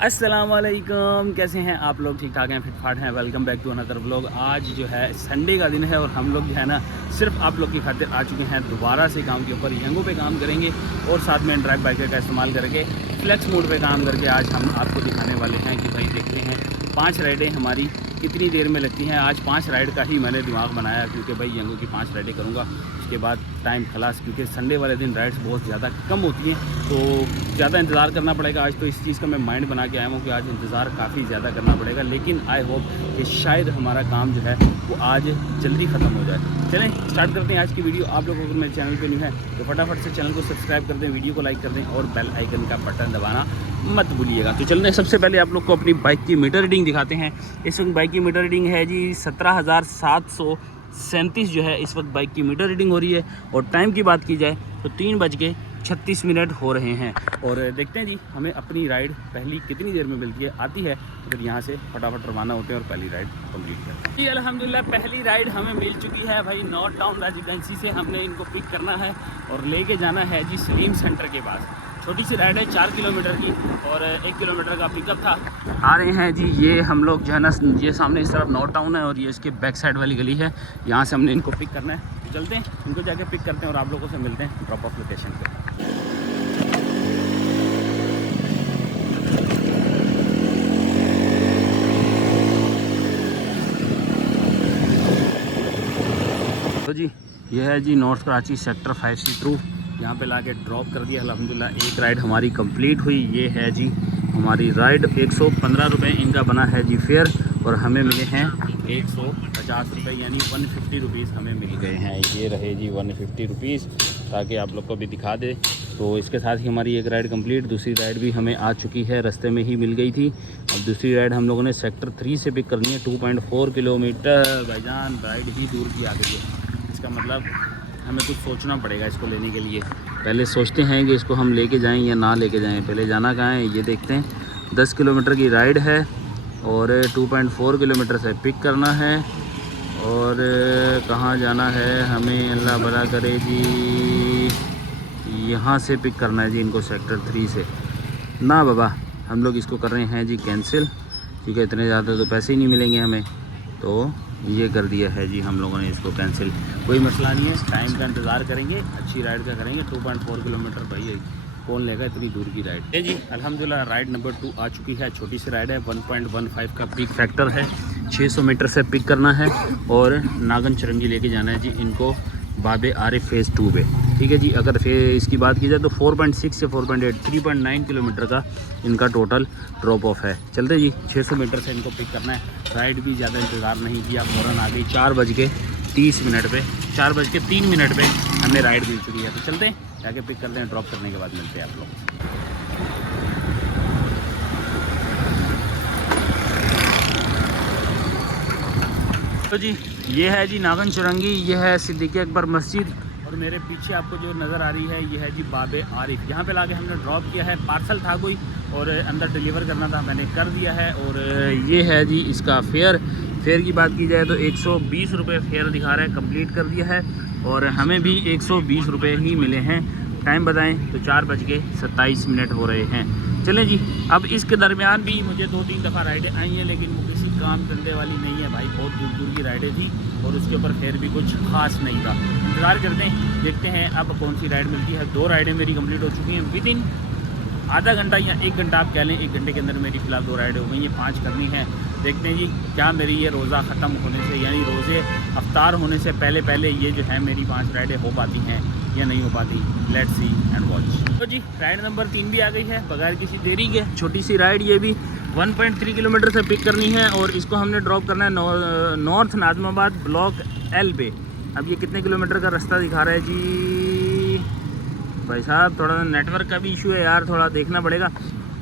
अस्सलामुअलैकुम, कैसे हैं आप लोग? ठीक ठाक हैं, फिट फाट हैं। Welcome back to another vlog. आज जो है संडे का दिन है और हम लोग जो है ना सिर्फ आप लोग की खातिर आ चुके हैं दोबारा से काम के ऊपर। यंगो पे काम करेंगे और साथ में ड्रैग बाइकर का इस्तेमाल करके फ्लेक्स मोड पे काम करके आज हम आपको दिखाने वाले हैं कि भाई देखते हैं 5 राइडें हमारी कितनी देर में लगती हैं। आज 5 राइड का ही मैंने दिमाग बनाया क्योंकि भाई यंगो की 5 राइडें करूँगा, उसके बाद टाइम खलास, क्योंकि संडे वाले दिन राइड्स बहुत ज़्यादा कम होती हैं तो ज़्यादा इंतज़ार करना पड़ेगा। आज तो इस चीज़ का मैं माइंड बना के आया हूँ कि आज इंतज़ार काफ़ी ज़्यादा करना पड़ेगा, लेकिन आई होप कि शायद हमारा काम जो है वो आज जल्दी ख़त्म हो जाए। चलें स्टार्ट करते हैं आज की वीडियो। आप लोगों को मेरे चैनल पे न्यू है तो फटाफट से चैनल को सब्सक्राइब कर दें, वीडियो को लाइक कर दें और बेल आइकन का बटन दबाना मत भूलिएगा। तो चलने सबसे पहले आप लोग को अपनी बाइक की मीटर रीडिंग दिखाते हैं। इस वक्त बाइक की मीटर रीडिंग है जी 17,737 जो है इस वक्त बाइक की मीटर रीडिंग हो रही है। और टाइम की बात की जाए तो 3:36 हो रहे हैं। और देखते हैं जी हमें अपनी राइड पहली कितनी देर में मिलती है, आती है तो फिर यहाँ से फटाफट रवाना होते हैं और पहली राइड कंप्लीट करते हैं जी। अल्हम्दुलिल्लाह पहली राइड हमें मिल चुकी है भाई। नॉर्थ टाउन रेजिडेंसी से हमने इनको पिक करना है और लेके जाना है जी सलीम सेंटर के पास। छोटी सी राइड है 4 किलोमीटर की और 1 किलोमीटर का पिकअप था। आ रहे हैं जी ये हम लोग जो है ना, ये सामने इस तरफ नॉर्थ टाउन है और ये इसके बैक साइड वाली गली है, यहाँ से हमने इनको पिक करना है। तो चलते हैं इनको जाके पिक करते हैं और आप लोगों से मिलते हैं ड्रॉप ऑफ लोकेशन पे। तो जी ये है जी नॉर्थ कराची सेक्टर 5C2, यहाँ पे लाके ड्रॉप कर दिया। अल्हम्दुलिल्लाह एक राइड हमारी कंप्लीट हुई। ये है जी हमारी राइड। 115 रुपये इनका बना है जी फेयर और हमें मिले हैं 150 रुपये, यानी 150 रुपीज़ हमें मिल गए हैं। ये रहे जी 150 रुपीज़, ताकि आप लोग को भी दिखा दे। तो इसके साथ ही हमारी एक राइड कंप्लीट। दूसरी राइड भी हमें आ चुकी है, रास्ते में ही मिल गई थी। अब दूसरी राइड हम लोगों ने सेक्टर 3 से पिक करनी है। 2.4 किलोमीटर भाईजान राइड ही दूर की आ गई है। इसका मतलब हमें कुछ सोचना पड़ेगा इसको लेने के लिए। पहले सोचते हैं कि इसको हम लेके जाएं या ना लेके जाएं। पहले जाना कहाँ है ये देखते हैं। 10 किलोमीटर की राइड है और 2.4 किलोमीटर से पिक करना है। और कहाँ जाना है हमें, अल्लाह भला करे जी, यहाँ से पिक करना है जी इनको सेक्टर 3 से। ना बाबा हम लोग इसको कर रहे हैं जी कैंसिल, क्योंकि इतने ज़्यादा तो पैसे ही नहीं मिलेंगे हमें। तो ये कर दिया है जी हम लोगों ने इसको कैंसिल। कोई मसला नहीं है, टाइम का इंतज़ार करेंगे, अच्छी राइड का करेंगे। 2.4 किलोमीटर भाई कौन लेगा इतनी दूर की राइड है जी। अल्हम्दुलिल्लाह राइड नंबर 2 आ चुकी है। छोटी सी राइड है, 1.15 का पिक फैक्टर है। 600 मीटर से पिक करना है और नागन चरंगी लेके जाना है जी इनको बाबे आरिफ फेज़ 2 पे। ठीक है जी। अगर फिर इसकी बात की जाए तो 4.6 से 4.8 3.9 किलोमीटर का इनका टोटल ड्रॉप ऑफ है। चलते जी 600 मीटर से इनको पिक करना है। राइड भी ज़्यादा इंतज़ार नहीं किया, फ़ौरन आ गई 4:30 पे, 4:03 पे हमें राइड मिल चुकी है। तो चलते हैं जाके पिक करते हैं, ड्रॉप करने के बाद मिलते हैं आप लोग। तो जी ये है जी नागन चुरंगी, ये है सिद्दीक़ अकबर मस्जिद और मेरे पीछे आपको जो नज़र आ रही है ये है जी बाबे आरिफ। यहाँ पे लाके हमने ड्रॉप किया है। पार्सल था कोई और अंदर डिलीवर करना था, मैंने कर दिया है। और ये है जी इसका फेयर की बात की जाए तो 120 रुपये फेयर दिखा रहा है, कंप्लीट कर दिया है। और हमें भी 120 रुपये ही मिले हैं। टाइम बताएं तो 4:27 हो रहे हैं। चलें जी। अब इसके दरमियान भी मुझे 2-3 दफ़ा राइडें आई हैं, लेकिन वो किसी काम धंधे वाली नहीं है भाई, बहुत दूर दूर की राइडें थी और उसके ऊपर फेयर भी कुछ ख़ास नहीं था। इंतज़ार करते हैं, देखते हैं अब कौन सी राइड मिलती है। 2 राइडें मेरी कंप्लीट हो चुकी हैं विद इन आधा घंटा या 1 घंटा आप कह लें। 1 घंटे के अंदर मेरी फ़िलहाल 2 राइडें हो गई हैं, 5 करनी है। देखते हैं जी क्या मेरी ये रोज़ा ख़त्म होने से, यानी रोज़े अफ्तार होने से पहले ये जो है मेरी 5 राइडें हो पाती हैं या नहीं हो पाती। Let's see and watch. तो जी राइड नंबर 3 भी आ गई है बगैर किसी देरी के। छोटी सी राइड, ये भी 1.3 किलोमीटर से पिक करनी है और इसको हमने ड्रॉप करना है नॉर्थ नाज़िमाबाद ब्लॉक L पे। अब ये कितने किलोमीटर का रास्ता दिखा रहा है जी भाई साहब, थोड़ा नेटवर्क का भी इशू है यार, थोड़ा देखना पड़ेगा।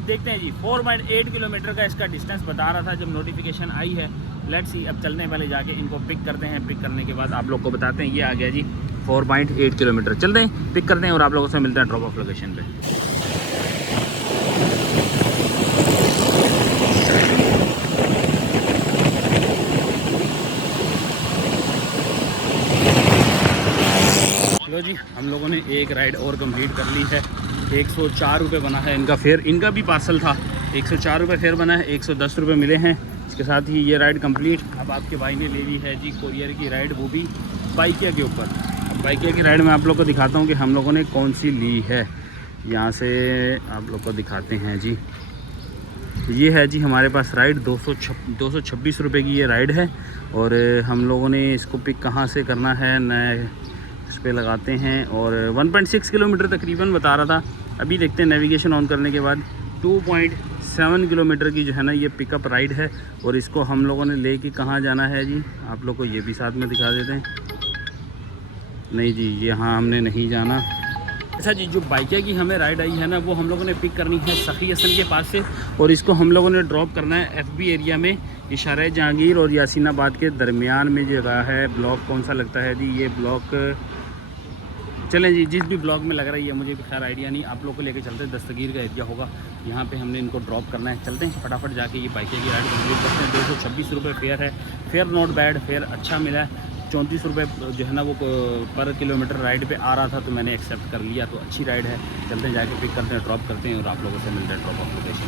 देखते हैं जी 4.8 किलोमीटर का इसका डिस्टेंस बता रहा था जब नोटिफिकेशन आई है। लेट्स सी अब चलने वाले जाके इनको पिक करते हैं। पिक करने के बाद आप लोग को बताते हैं। ये आ गया जी 4.8 किलोमीटर। चलते हैं पिक करते हैं और आप लोगों से मिलते हैं ड्रॉप ऑफ लोकेशन पे। चलो जी हम लोगों ने एक राइड और कंप्लीट कर ली है। 104 रुपये बना है इनका फेयर। इनका भी पार्सल था 104 रुपये फेयर बना है, 110 रुपये मिले हैं। इसके साथ ही ये राइड कंप्लीट। अब आपके भाई ने ले ली है जी कोरियर की राइड, वो भी बाइकिया के ऊपर। अब बाइकिया की राइड मैं आप लोग को दिखाता हूँ कि हम लोगों ने कौन सी ली है। यहाँ से आप लोग को दिखाते हैं जी। ये है जी हमारे पास राइड 226 रुपये की ये राइड है। और हम लोगों ने इसको पिक कहाँ से करना है, नए इस पर लगाते हैं। और 1.6 किलोमीटर तकरीबन बता रहा था। अभी देखते हैं नेविगेशन ऑन करने के बाद 2.7 किलोमीटर की जो है ना ये पिकअप राइड है। और इसको हम लोगों ने लेके कहाँ जाना है जी, आप लोग को ये भी साथ में दिखा देते हैं। नहीं जी, यहाँ हमने नहीं जाना। अच्छा जी, जो बाइकिया की हमें राइड आई है ना, वो हम लोगों ने पिक करनी है सखी हसन के पास से। और इसको हम लोगों ने ड्रॉप करना है FB एरिया में, इशारा जहांगीर और यासीनाबाद के दरमियान में जगह है। ब्लॉक कौन सा लगता है जी, ये ब्लॉक चलें जी, जिस भी ब्लॉक में लग रही है मुझे भी खैर आइडिया नहीं। आप लोग को लेके चलते हैं, दस्तगीर का एरिया होगा, यहाँ पे हमने इनको ड्रॉप करना है। चलते हैं फटाफट जाके ये बाइकिया की राइड कंप्लीट करते हैं। 226 रुपये फेयर है। फेयर नॉट बैड, फेयर अच्छा मिला है। 34 रुपये जो है ना वो पर किलोमीटर राइड पे आ रहा था, तो मैंने एक्सेप्ट कर लिया। तो अच्छी राइड है। चलते हैं जाके पिक करते हैं, ड्रॉप करते हैं और आप लोगों से मिलते हैं ड्रॉप ऑफ लोकेशन।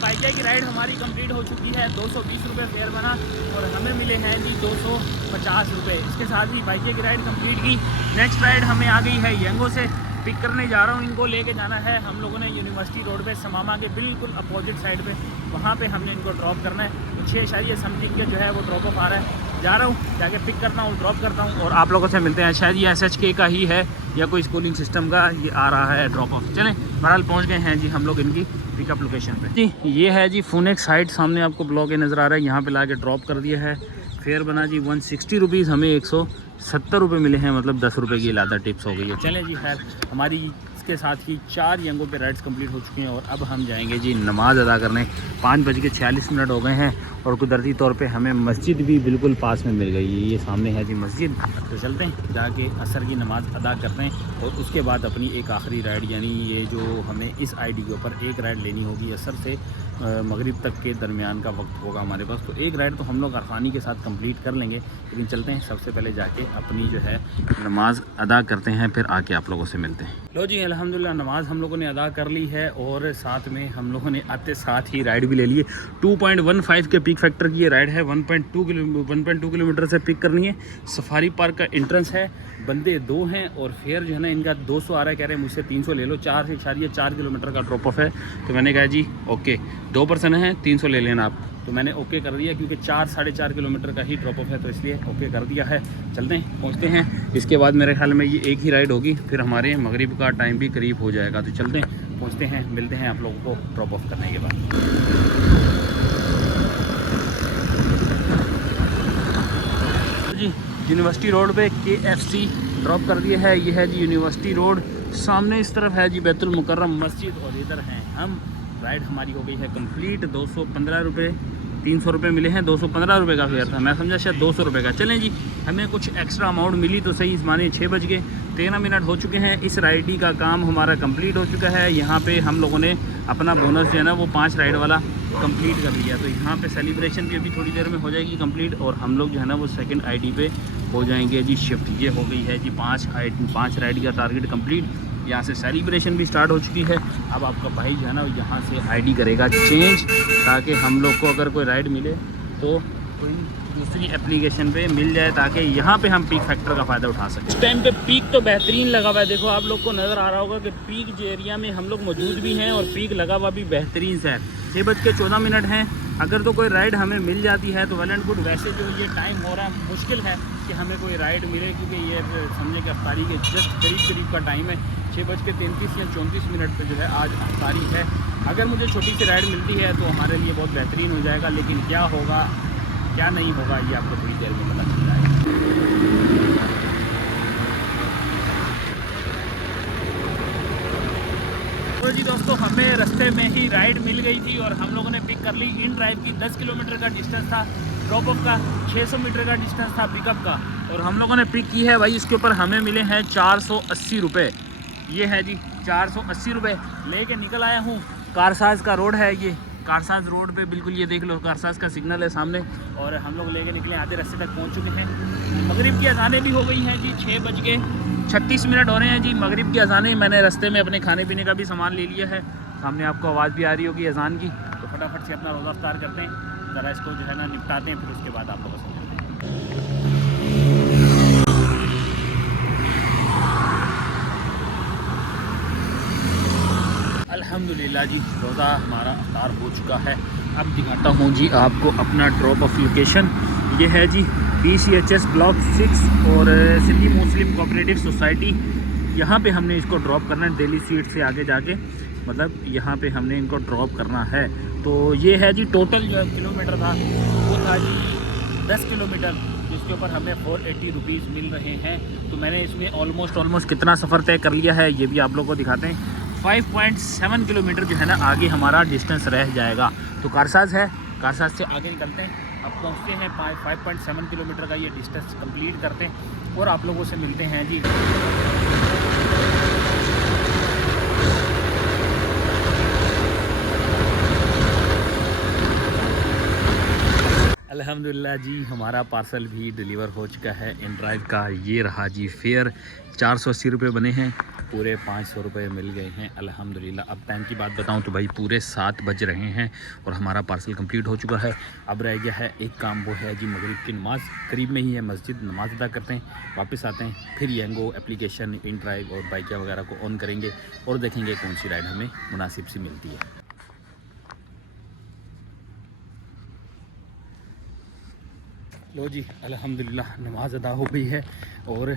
बाइकिया की राइड हमारी कंप्लीट हो चुकी है। 220 रुपये फेयर बना और हमें मिले हैं जी 250 रुपये। इसके साथ ही बाइकिया की राइड कंप्लीट की। नेक्स्ट राइड हमें आ गई है यंगो से। पिक करने जा रहा हूँ, इनको लेके जाना है हम लोगों ने यूनिवर्सिटी रोड पे, समामा के बिल्कुल अपोजिट साइड पे। वहाँ पे हमने इनको ड्रॉप करना है। तो 6 समथिंग के जो है वो ड्रॉप ऑफ आ रहा है। जा रहा हूँ, जाके पिक करता हूँ, ड्रॉप करता हूँ और आप लोगों से मिलते हैं। शायद ये SHK का ही है या कोई स्कूलिंग सिस्टम का ये आ रहा है ड्रॉप ऑफ। चलें, बहरहाल पहुँच गए हैं जी हम लोग इनकी पिकअप लोकेशन पे जी। ये है जी फूनेक साइड, सामने आपको ब्लॉक नज़र आ रहा है। यहाँ पे लाके ड्रॉप कर दिया है। फेयर बना जी 160 रुपीज़, हमें 170 रुपये मिले हैं, मतलब 10 रुपये की लादा टिप्स हो गई है। चलें जी, खैर हमारी इसके साथ ही 4 यंगों पे राइड्स कंप्लीट हो चुकी हैं। और अब हम जाएंगे जी नमाज़ अदा करने। 5:46 हो गए हैं और कुदरती तौर पे हमें मस्जिद भी बिल्कुल पास में मिल गई है। ये सामने है जी मस्जिद। तो चलते हैं, जाके असर की नमाज़ अदा करते हैं और उसके बाद अपनी एक आखिरी राइड, यानी ये जो हमें इस ID के ऊपर एक राइड लेनी होगी असर से मगरिब तक के दरमियान का वक्त होगा हमारे पास। तो एक राइड तो हम लोग आसानी के साथ कंप्लीट कर लेंगे, लेकिन चलते हैं सबसे पहले जाके अपनी जो है नमाज़ अदा करते हैं, फिर आके आप लोगों से मिलते हैं। लो जी, अल्हम्दुलिल्लाह नमाज़ हम लोगों ने अदा कर ली है और साथ में हम लोगों ने आते साथ ही राइड भी ले ली है। 2.15 के पीक फैक्टर की ये राइड है। 1.2 किलोमीटर से पिक करनी है। सफारी पार्क का एंट्रेंस है। बंदे 2 हैं और फेयर जो है ना इनका 200 आ रहा है। कह रहे हैं मुझसे 300 ले लो। 4 किलोमीटर का ड्रॉप ऑफ है। तो मैंने कहा जी ओके, 2 पर्सन हैं, 300 ले लेना आप। तो मैंने ओके कर दिया, क्योंकि 4-4.5 किलोमीटर का ही ड्रॉप ऑफ है, तो इसलिए ओके कर दिया है। चलते हैं, पहुंचते हैं। इसके बाद मेरे ख्याल में ये एक ही राइड होगी, फिर हमारे मगरिब का टाइम भी करीब हो जाएगा। तो चलते हैं, पहुंचते हैं, मिलते हैं आप लोगों को ड्रॉप ऑफ करने के बाद। जी यूनिवर्सिटी रोड पे KFC ड्रॉप कर दिया है। ये है जी यूनिवर्सिटी रोड, सामने इस तरफ है जी बैतुल मुकर्रम मस्जिद और इधर हैं हम। राइड हमारी हो गई है कंप्लीट। 215 रुपये, 300 रुपये मिले हैं। 215 रुपये का फेयर था, मैं समझा शायद 200 रुपये का। चलें जी, हमें कुछ एक्स्ट्रा अमाउंट मिली तो सही। इस माने 6 बज गए 13 मिनट हो चुके हैं। इस राइड का काम हमारा कंप्लीट हो चुका है। यहाँ पे हम लोगों ने अपना बोनस जो है ना वो 5 राइड वाला कंप्लीट कर लिया। तो यहाँ पे सेलिब्रेशन भी अभी थोड़ी देर में हो जाएगी कंप्लीट और हम लोग जो है ना वो सेकंड ID पे हो जाएंगे जी शिफ्ट। ये हो गई है जी 5 राइड का टारगेट कंप्लीट। यहाँ से सेलिब्रेशन भी स्टार्ट हो चुकी है। अब आपका भाई जो है ना यहाँ से ID करेगा चेंज, ताकि हम लोग को अगर कोई राइड मिले तो कोई दूसरी एप्लीकेशन पे मिल जाए, ताकि यहाँ पे हम पीक फैक्टर का फ़ायदा उठा सकें। इस टाइम पे पीक तो बेहतरीन लगा हुआ है। देखो आप लोग को नज़र आ रहा होगा कि पीक जो एरिया में हम लोग मौजूद भी हैं और पीक लगा हुआ भी बेहतरीन सा है। 6:14 हैं। अगर तो कोई राइड हमें मिल जाती है तो वेल एंड गुड। वैसे जो ये टाइम हो रहा है मुश्किल है कि हमें कोई राइड मिले, क्योंकि ये समझे कि अफ्तारी के जस्ट करीब का टाइम है। 6:33 या 34 पे जो है आज अफ्तारी है। अगर मुझे छोटी सी राइड मिलती है तो हमारे लिए बहुत बेहतरीन हो जाएगा, लेकिन क्या होगा क्या नहीं होगा ये आपको थोड़ी देर में पता चल जाएगा। तो जी दोस्तों, हमें रास्ते में ही राइड मिल गई थी और हम लोगों ने पिक कर ली। इन ड्राइव की 10 किलोमीटर का डिस्टेंस था, ड्रॉप ऑफ का 600 मीटर का डिस्टेंस था पिकअप का, और हम लोगों ने पिक की है भाई। इसके ऊपर हमें मिले हैं 480 रुपये। ये है जी 480 रुपये। लेके निकल आया हूँ। कारसाज का रोड है ये, कारसाज रोड पे बिल्कुल, ये देख लो कारसाज का सिग्नल है सामने। और हम लोग लेके निकले, आधे रास्ते तक पहुंच चुके हैं। मगरिब की अजानें भी हो गई हैं जी, 6:36 हो रहे हैं जी मगरिब की अजानें। मैंने रास्ते में अपने खाने पीने का भी सामान ले लिया है, सामने आपको आवाज़ भी आ रही होगी अजान की। तो फटाफट से अपना रोज़ा इफ्तार करते हैं, ज़रा इसको जो है ना निपटाते हैं, फिर उसके बाद आप लोगों से मिलते हैं। अल्हम्दुलिल्लाह जी, रोज़ा हमारा इफ्तार हो चुका है। अब दिखाता हूँ जी आपको अपना ड्रॉप ऑफ लोकेशन। ये है जी BCHS ब्लॉक 6 और सिंधी मुस्लिम कोऑपरेटिव सोसाइटी। यहाँ पे हमने इसको ड्रॉप करना है, दिल्ली स्वीट से आगे जाके, मतलब यहाँ पे हमने इनको ड्रॉप करना है। तो ये है जी टोटल जो किलोमीटर था वो था जी 10 किलोमीटर, जिसके ऊपर हमें 480 रुपीज़ मिल रहे हैं। तो मैंने इसमें ऑलमोस्ट कितना सफ़र तय कर लिया है ये भी आप लोगों को दिखाते हैं। 5.7 किलोमीटर जो है ना आगे हमारा डिस्टेंस रह जाएगा। तो कारसाज है, कारसाज से आगे निकलते हैं, अब पहुंचते हैं 5.7 किलोमीटर का ये डिस्टेंस कंप्लीट करते हैं और आप लोगों से मिलते हैं जी। अल्हम्दुलिल्लाह जी, हमारा पार्सल भी डिलीवर हो चुका है इन ड्राइव का। ये रहा जी फेयर, 480 रुपये बने हैं, पूरे 500 रुपये मिल गए हैं अल्हम्दुलिल्लाह। अब टाइम की बात बताऊं तो भाई पूरे 7 बज रहे हैं और हमारा पार्सल कंप्लीट हो चुका है। अब रह गया है एक काम, वो है जी मगरिब की नमाज़। करीब में ही है मस्जिद, नमाज़ अदा करते हैं, वापस आते हैं, फिर येंगो एप्लीकेशन, इन ड्राइव और बाइकिया वगैरह को ऑन करेंगे और देखेंगे कौन सी राइड हमें मुनासिब सी मिलती है। लो जी, अल्हम्दुलिल्लाह नमाज अदा हो गई है और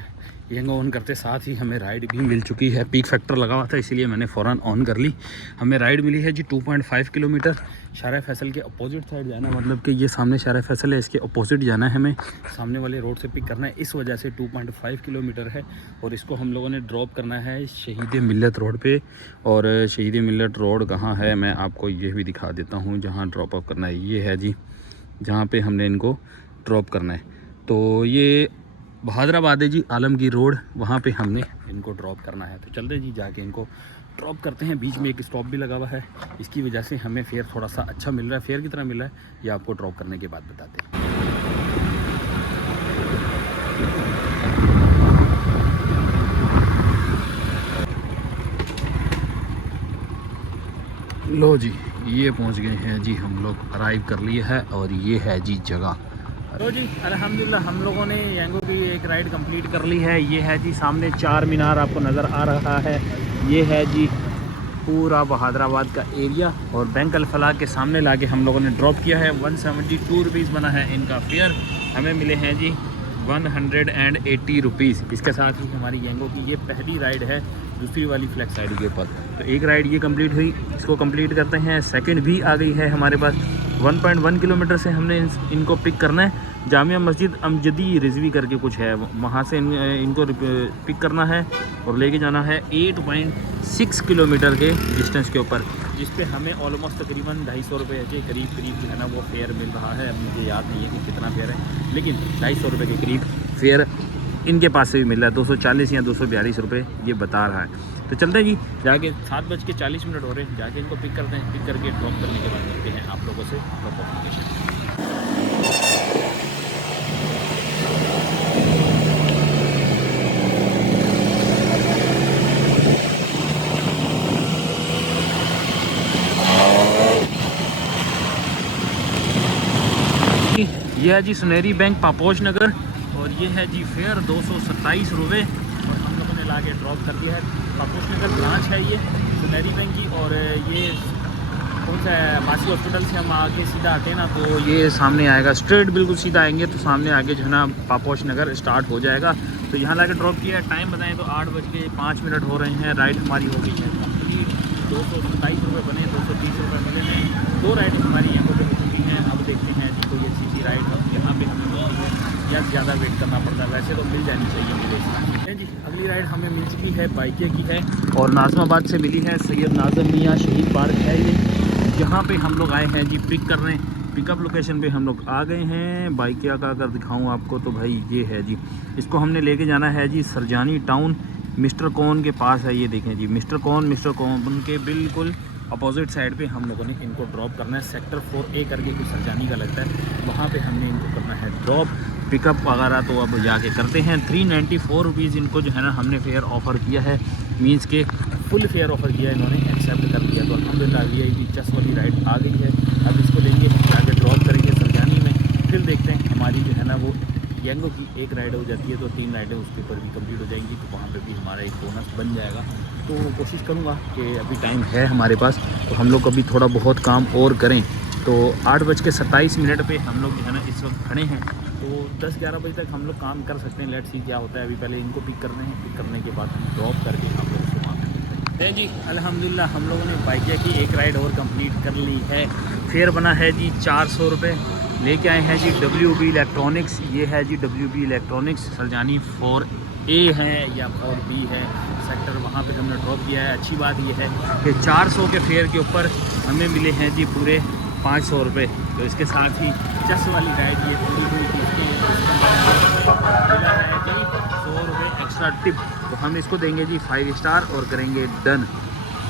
येंगो ऑन करते साथ ही हमें राइड भी मिल चुकी है। पीक फैक्टर लगा हुआ था इसीलिए मैंने फ़ौरन ऑन कर ली। हमें राइड मिली है जी 2.5 किलोमीटर। शारा फैसल के अपोजिट साइड जाना, मतलब कि ये सामने शारा फैसल है, इसके अपोजिट जाना है हमें, सामने वाले रोड से पिक करना है, इस वजह से 2.5 किलोमीटर है। और इसको हम लोगों ने ड्रॉप करना है शहीद मिल्लत रोड पे। और शहीद मिल्लत रोड कहाँ है मैं आपको ये भी दिखा देता हूँ, जहाँ ड्रॉप ऑफ करना है ये है जी, जहाँ पे हमने इनको ड्रॉप करना है। तो ये बहादुराबाद है जी, आलमगीर रोड, वहाँ पे हमने इनको ड्रॉप करना है। तो चलते जी जाके इनको ड्रॉप करते हैं। बीच में एक स्टॉप भी लगा हुआ है, इसकी वजह से हमें फेयर थोड़ा सा अच्छा मिल रहा है। फेयर कितना मिल रहा है ये आपको ड्रॉप करने के बाद बताते हैं। लो जी, ये पहुंच गए हैं जी, हम लोग अराइव कर लिए है और ये है जी जगह। तो जी अल्हम्दुलिल्लाह हम लोगों ने येंगो की एक राइड कंप्लीट कर ली है। ये है जी सामने चार मीनार आपको नज़र आ रहा है, ये है जी पूरा बहादुराबाद का एरिया। और बैंक अल-फलाह के सामने लाके हम लोगों ने ड्रॉप किया है। 172 रुपीज़ बना है इनका फेयर, हमें मिले हैं जी 180 रुपीज़। इसके साथ ही हमारी येंगो की ये पहली राइड है दूसरी वाली फ्लैक्स साइड के ऊपर। तो एक राइड ये कंप्लीट हुई, इसको कंप्लीट करते हैं। सेकंड भी आ गई है हमारे पास। 1.1 किलोमीटर से हमने इनको पिक करना है। जामिया मस्जिद अमजदी रिजवी करके कुछ है, वहाँ से इनको पिक करना है और लेके जाना है 8.6 किलोमीटर के डिस्टेंस के ऊपर, जिस पे हमें ऑलमोस्ट तकरीबन 250 रुपये के करीब जो है ना वो फेयर मिल रहा है। अब मुझे याद नहीं है कि कितना फेयर है, लेकिन 250 रुपये के करीब फेयर इनके पास से भी मिल रहा है। 240 या 242 रुपये ये बता रहा है। तो चलते हैं जी, जाके 7:40 हो रहे हैं, जाके इनको पिक करते हैं। पिक करके ड्रॉप करने के बाद मिलते हैं आप लोगों से ड्रॉप ऑफ। ये है जी सुनहरी बैंक पापोश नगर और ये है जी फेयर 227 रुपये और हम लोगों ने ला के ड्रॉप कर दिया है। पापोश नगर ब्रांच है ये सुनहरी बैंक की। और ये कौन सा है, मासी हॉस्पिटल से हम आगे सीधा आते हैं ना तो ये सामने आएगा, स्ट्रेट बिल्कुल सीधा आएंगे तो सामने आगे जो है ना पापोश नगर स्टार्ट हो जाएगा। तो यहाँ ला के ड्रॉप किया है। टाइम बताएं तो 8:05 हो रहे हैं। राइड हमारी हो गई है कंप्लीट। 227 रुपये बने, 230 रुपये मिले हैं। 2 राइड हमारी यहाँ पर हो चुकी हैं। अब देखते हैं जी कोई अच्छी सी राइड यहाँ पे हमें मिलती है या ज़्यादा वेट करना पड़ता है। वैसे तो मिल जानी चाहिए मुझे इसमें जी। अगली राइड हमें मिल चुकी है बाइकिया की है और नाज़माबाद से मिली है। सैयद नाज़म मियाँ शहीद पार्क है ये, यहाँ पे हम लोग आए हैं जी पिक कर रहे हैं। पिकअप लोकेशन पे हम लोग आ गए हैं। बाइकिया का अगर दिखाऊं आपको तो भाई ये है जी, इसको हमने लेके जाना है जी सरजानी टाउन, मिस्टर कॉन के पास है। ये देखें जी मिस्टर कॉन के बिल्कुल अपोजिट साइड पे हम लोगों ने इनको ड्रॉप करना है। सेक्टर 4A करके कुछ सरजानी का लगता है, वहाँ पे हमने इनको करना है ड्रॉप। पिकअप वगैरह तो अब जाके करते हैं। 394 रुपीज़ इनको जो है ना हमने फेयर ऑफ़र किया है, मीन्स के फुल फेयर ऑफ़र किया है, इन्होंने एक्सेप्ट कर लिया। तो अल्हम्दुलिल्लाह VIP 10 वाली राइड आ गई है। अब इसको लेंगे, जाके ड्रॉप करेंगे सरजानी में, फिर देखते हैं हमारी जो है ना वो यंगो की एक राइड हो जाती है तो 3 राइडें उसके ऊपर भी कंप्लीट हो जाएंगी, तो वहाँ पे भी हमारा एक बोनस बन जाएगा। तो कोशिश करूँगा कि अभी टाइम है हमारे पास तो हम लोग अभी थोड़ा बहुत काम और करें। तो 8:27 पे हम लोग जो है ना इस वक्त खड़े हैं, तो 10-11 बजे तक हम लोग काम कर सकते हैं। लेट्स सी क्या होता है। अभी पहले इनको पिक करने हैं, पिक करने के बाद हम ड्रॉप करके हम लोग उसको वहाँ पे जी अल्हम्दुलिल्लाह हम लोगों ने बाइकिया की एक राइड और कंप्लीट कर ली है। फेयर बना है जी 400 रुपये। लेके आए हैं जी WB इलेक्ट्रॉनिक्स। ये है जी WB इलेक्ट्रॉनिक्स, सरजानी 4A है या 4B है सेक्टर, वहाँ पे हमने ड्रॉप किया है। अच्छी बात यह है कि 400 के फेयर के ऊपर हमें मिले हैं जी पूरे 500 रुपये। तो इसके साथ ही 10 वाली राइड ये पूरी हुई थी, इसके मिला है जी 100 रुपये एक्स्ट्रा टिप। तो हम इसको देंगे जी 5 स्टार और करेंगे डन।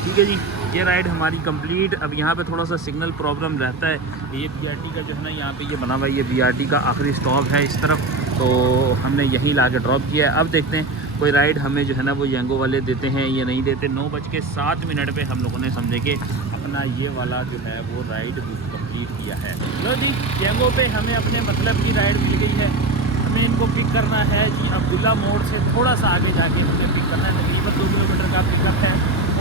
ठीक है जी, ये राइड हमारी कंप्लीट। अब यहाँ पे थोड़ा सा सिग्नल प्रॉब्लम रहता है। ये BRT का जो है ना यहाँ पे ये बना हुआ है, ये BRT का आखिरी स्टॉप है इस तरफ, तो हमने यहीं ला के ड्रॉप किया है। अब देखते हैं कोई राइड हमें जो है ना वो यंगो वाले देते हैं या नहीं देते। 9:07 पे हम लोगों ने समझे कि अपना ये वाला जो है वो राइड कंप्लीट किया है। लो जी, यंगो पे हमें अपने मतलब की राइड मिल गई है। हमें इनको पिक करना है जी अब्दुल्ला मोड़ से थोड़ा सा आगे जाके हमें पिक करना है। तकरीबन 2 किलोमीटर का पिकअप है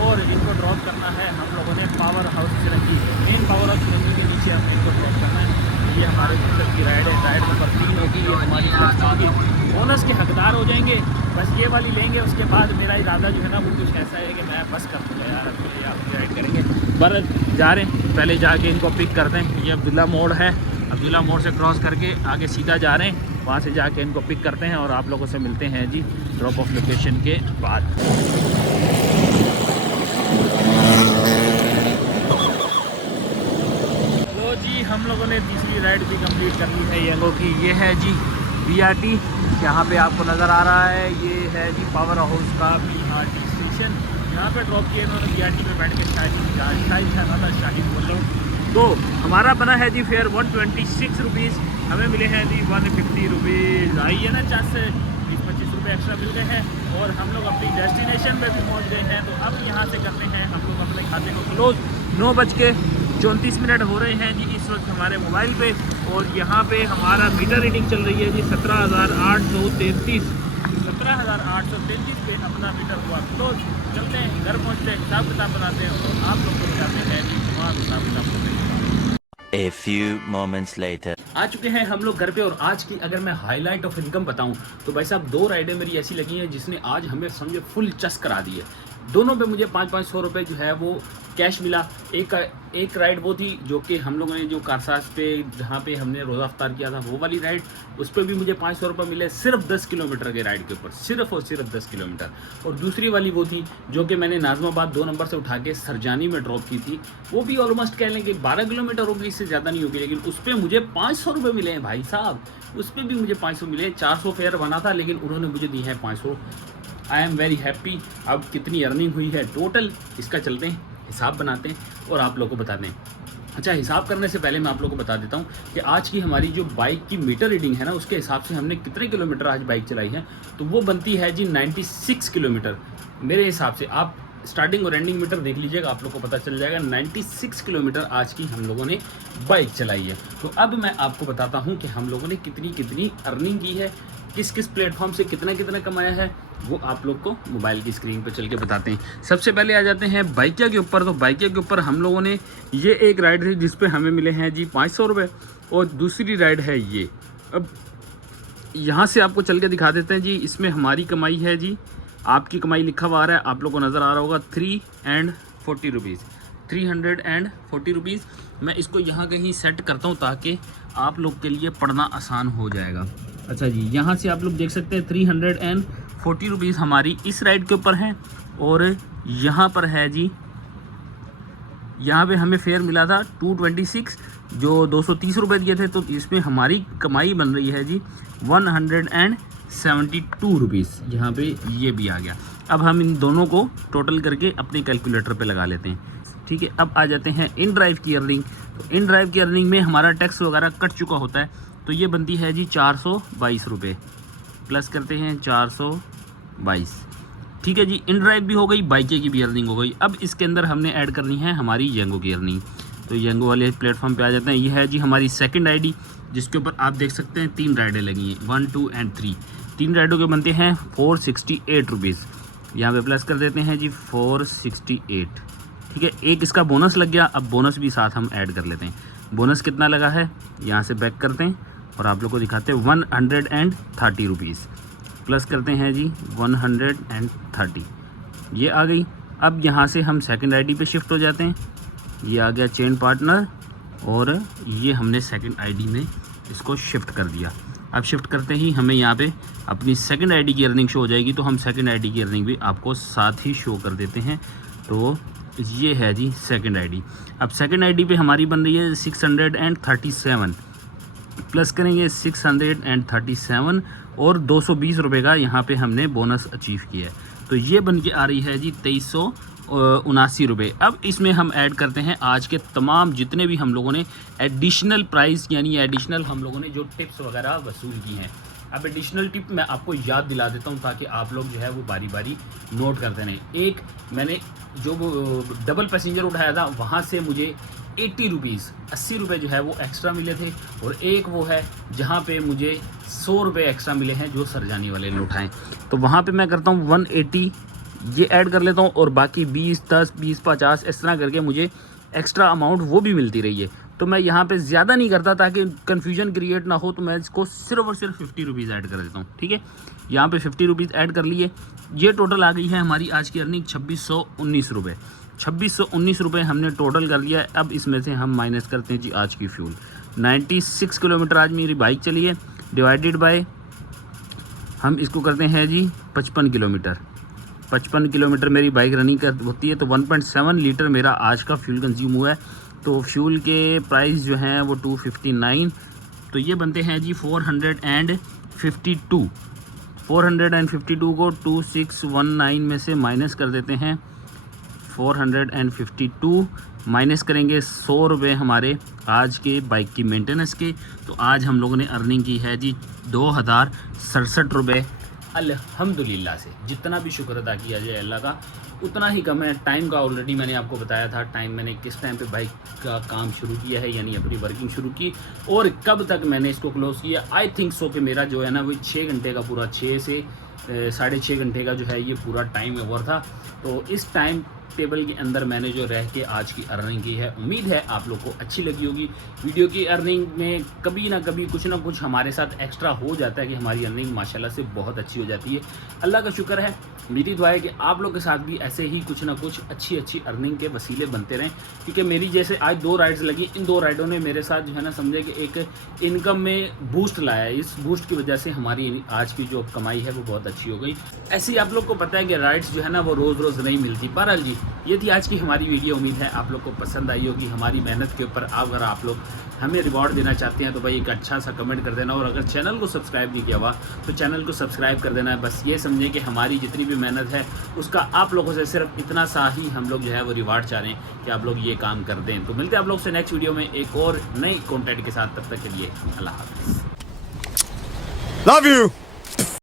और इनको ड्रॉप करना है हम लोगों ने power house Chirangi, main power house Chirangi के नीचे हमें इनको ड्रॉप करना है। ये हमारे मतलब की राइड है, राइड नंबर 3 होगी, ये हमारी होगी। बोनस के हकदार हो जाएंगे, बस ये वाली लेंगे। उसके बाद मेरा इरादा जो है ना वो कुछ ऐसा है कि मैं बस कर दूँगा यार, अपने आप राइड करेंगे। पर जा रहे हैं, पहले जाके इनको पिक करते हैं। ये अब्दुल्ला मोड़ है, अब्दुल्ला मोड़ से क्रॉस करके आगे सीधा जा रहे हैं, वहाँ से जाके इनको पिक करते हैं और आप लोगों से मिलते हैं जी ड्रॉप ऑफ लोकेशन के बाद। तो जी हम लोगों ने तीसरी राइड भी कंप्लीट कर ली है यंगो की। ये है जी BRT, यहाँ पे आपको नज़र आ रहा है, ये है जी पावर हाउस का BRT स्टेशन। यहाँ पे ड्रॉप किया इन्होंने BRT पे बैठ के शाही बोल रहा हूँ। तो हमारा बना है जी फेयर 126 रुपीज़। हमें मिले हैं जी 150 रुपीज़। आई है ना, 4 से 20-25 रुपये एक्स्ट्रा मिल गए हैं और हम लोग अपनी डेस्टिनेशन पे भी पहुंच गए हैं। तो अब यहाँ से करते हैं हम लोग अपने खाते को क्लोज। 9:34 हो रहे हैं जी इस वक्त हमारे मोबाइल पे, और यहाँ पे हमारा मीटर रीडिंग चल रही है जी 17,833। 17,833 पे अपना मीटर हुआ क्लोज। चलते हैं घर पहुँचते हैं, हिसाब किताब बनाते हैं और आप लोग को जाते हैं जी वहाँ हिसाब किताब करते हैं। A few moments later. आ चुके हैं हम लोग घर पे, और आज की अगर मैं हाईलाइट ऑफ इनकम बताऊं तो भाई साहब 2 राइडें मेरी ऐसी लगी हैं जिसने आज हमें समझे फुल चस करा दी है। दोनों पे मुझे 500 रुपये जो है वो कैश मिला। एक राइड वो थी जो कि हम लोगों ने जो कारसाज पे जहाँ पे हमने रोज़ा अफ्तार किया था वो वाली राइड, उस पर भी मुझे 500 रुपये मिले सिर्फ 10 किलोमीटर के राइड के ऊपर, सिर्फ और सिर्फ 10 किलोमीटर। और दूसरी वाली वो थी जो कि मैंने नाजमाबाद 2 नंबर से उठा के सरजानी में ड्रॉप की थी, वो भी ऑलमोस्ट कह लें कि 12 किलोमीटर होगी, इससे ज़्यादा नहीं होगी, लेकिन उस पर मुझे 500 रुपये मिले हैं भाई साहब। उस पर भी मुझे 500 मिले। 400 फेयर बना था लेकिन उन्होंने मुझे दी है 500। I am very happy. अब कितनी अर्निंग हुई है टोटल, इसका चलते हैं हिसाब बनाते हैं और आप लोगों को बताते हैं। अच्छा, हिसाब करने से पहले मैं आप लोगों को बता देता हूँ कि आज की हमारी जो बाइक की मीटर रीडिंग है ना, उसके हिसाब से हमने कितने किलोमीटर आज बाइक चलाई है, तो वो बनती है जी 96 किलोमीटर मेरे हिसाब से। आप स्टार्टिंग और एंडिंग मीटर देख लीजिएगा, आप लोग को पता चल जाएगा। 96 किलोमीटर आज की हम लोगों ने बाइक चलाई है। तो अब मैं आपको बताता हूँ कि हम लोगों ने कितनी अर्निंग की है, किस किस प्लेटफॉर्म से कितना कमाया है, वो आप लोग को मोबाइल की स्क्रीन पर चल के बताते हैं। सबसे पहले आ जाते हैं बाइकिया के ऊपर। तो बाइकिया के ऊपर हम लोगों ने ये एक राइड थी जिस पे हमें मिले हैं जी 500 रुपये, और दूसरी राइड है ये। अब यहाँ से आपको चल के दिखा देते हैं जी। इसमें हमारी कमाई है जी, आपकी कमाई लिखा हुआ आ रहा है, आप लोग को नज़र आ रहा होगा 340 रुपीज़, 340 रुपीज़। मैं इसको यहाँ कहीं सेट करता हूँ ताकि आप लोग के लिए पढ़ना आसान हो जाएगा। अच्छा जी, यहाँ से आप लोग देख सकते हैं 340 रुपीज़ हमारी इस राइड के ऊपर है, और यहाँ पर है जी, यहाँ पे हमें फेयर मिला था 226, जो 230 रुपये दिए थे, तो इसमें हमारी कमाई बन रही है जी 172 रुपीज़। यहाँ पे ये भी आ गया। अब हम इन दोनों को टोटल करके अपने कैलकुलेटर पे लगा लेते हैं। ठीक है। अब आ जाते हैं इन ड्राइव की अर्निंग। तो इन ड्राइव की अर्निंग में हमारा टैक्स वगैरह कट चुका होता है, तो ये बनती है जी 422 रुपये, प्लस करते हैं 422, ठीक है जी। इन ड्राइव भी हो गई, बाइकें की भी अर्निंग हो गई। अब इसके अंदर हमने ऐड करनी है हमारी येंगो की अर्निंग। तो येंगो वाले प्लेटफॉर्म पे आ जाते हैं। ये है जी हमारी सेकंड आईडी, जिसके ऊपर आप देख सकते हैं 3 राइडें लगी हैं, 1, 2 एंड 3। 3 राइडों के बनते हैं 468 रुपीज़। यहाँ पे प्लस कर देते हैं जी 468, ठीक है। एक इसका बोनस लग गया, अब बोनस भी साथ हम ऐड कर लेते हैं। बोनस कितना लगा है, यहाँ से बैक करते हैं और आप लोग को दिखाते हैं 130 रुपीज़, प्लस करते हैं जी 130, ये आ गई। अब यहाँ से हम सेकंड आईडी पे शिफ्ट हो जाते हैं। ये आ गया चेन पार्टनर और ये हमने सेकंड आईडी में इसको शिफ्ट कर दिया। अब शिफ्ट करते ही हमें यहाँ पे अपनी सेकंड आईडी की अर्निंग शो हो जाएगी, तो हम सेकंड आईडी की अर्निंग भी आपको साथ ही शो कर देते हैं। तो ये है जी सेकंड आईडी। अब सेकंड आईडी पे हमारी बन रही है 637, प्लस करेंगे 637 और 220 रुपये का यहाँ पे हमने बोनस अचीव किया है। तो ये बन के आ रही है जी 2379 रुपये। अब इसमें हम ऐड करते हैं आज के तमाम जितने भी हम लोगों ने एडिशनल प्राइस यानी एडिशनल हम लोगों ने जो टिप्स वगैरह वसूल की हैं। अब एडिशनल टिप मैं आपको याद दिला देता हूँ ताकि आप लोग जो है वो बारी बारी नोट करते रहें। एक मैंने जो डबल पैसेंजर उठाया था वहाँ से मुझे 80 रुपीज़ 80 रुपये जो है वो एक्स्ट्रा मिले थे, और एक वो है जहाँ पे मुझे 100 रुपये एक्स्ट्रा मिले हैं जो सरजानी वाले ने उठाएं। तो वहाँ पे मैं करता हूँ 180 ये ऐड कर लेता हूँ, और बाकी 20, 10, 20, 50 इस तरह करके मुझे एक्स्ट्रा अमाउंट वो भी मिलती रही है। तो मैं यहाँ पे ज़्यादा नहीं करता ताकि कन्फ्यूजन क्रिएट ना हो, तो मैं इसको सिर्फ और सिर्फ 50 रुपीज़ ऐड कर देता हूँ, ठीक है। यहाँ पे 50 रुपीज़ ऐड कर लिए। ये टोटल आ गई है हमारी आज की अर्निंग 2619 रुपये। 2619 रुपये हमने टोटल कर लिया है। अब इसमें से हम माइनस करते हैं जी आज की फ्यूल। 96 किलोमीटर आज मेरी बाइक चली है, डिवाइडेड बाय हम इसको करते हैं जी 55 किलोमीटर। 55 किलोमीटर मेरी बाइक रनिंग होती है, तो 1.7 लीटर मेरा आज का फ्यूल कंज्यूम हुआ है। तो फ्यूल के प्राइस जो हैं वो 259, तो ये बनते हैं जी 452। 452 को 2619 में से माइनस कर देते हैं। 452 माइनस करेंगे 100 रुपये हमारे आज के बाइक की मेंटेनेंस के। तो आज हम लोगों ने अर्निंग की है जी 2067 रुपये अल्हम्दुलिल्लाह से। जितना भी शुक्र अदा किया जाए अल्लाह का उतना ही कम है। टाइम का ऑलरेडी मैंने आपको बताया था, टाइम मैंने किस टाइम पे बाइक का काम शुरू किया है यानी अपनी वर्किंग शुरू की और कब तक मैंने इसको क्लोज़ किया। आई थिंक सो कि मेरा जो है ना वो 6 घंटे का पूरा 6 से 6.5 घंटे का जो है ये पूरा टाइम ओवर था। तो इस टाइम टेबल के अंदर मैंने जो रह के आज की अर्निंग की है, उम्मीद है आप लोग को अच्छी लगी होगी। वीडियो की अर्निंग में कभी ना कभी कुछ ना कुछ हमारे साथ एक्स्ट्रा हो जाता है कि हमारी अर्निंग माशाल्लाह से बहुत अच्छी हो जाती है। अल्लाह का शुक्र है, मेरी दुआ है कि आप लोग के साथ भी ऐसे ही कुछ ना कुछ अच्छी अच्छी अर्निंग के वसीले बनते रहें। क्योंकि मेरी जैसे आज 2 राइड्स लगी, इन 2 राइडों ने मेरे साथ जो है ना समझे कि एक इनकम में बूस्ट लाया है। इस बूस्ट की वजह से हमारी आज की जो कमाई है वो बहुत अच्छी हो गई। ऐसे ही आप लोग को पता है कि राइड्स जो है ना वो रोज़ रोज़ नहीं मिलती। बहरहाल जी ये थी आज की हमारी वीडियो। उम्मीद है आप लोग को पसंद आई होगी। हमारी मेहनत के ऊपर अगर आप लोग हमें रिवॉर्ड देना चाहते हैं तो भाई एक अच्छा सा कमेंट कर देना, और अगर चैनल को सब्सक्राइब नहीं किया हुआ तो चैनल को सब्सक्राइब कर देना है। बस ये समझें कि हमारी जितनी भी मेहनत है उसका आप लोगों से सिर्फ इतना सा ही हम लोग जो है वो रिवार्ड चाह रहे हैं कि आप लोग ये काम कर दें। तो मिलते हैं आप लोग से नेक्स्ट वीडियो में एक और नई कॉन्टेंट के साथ। तब तक के लिए अल्लाह हाफ़िज़। Love you.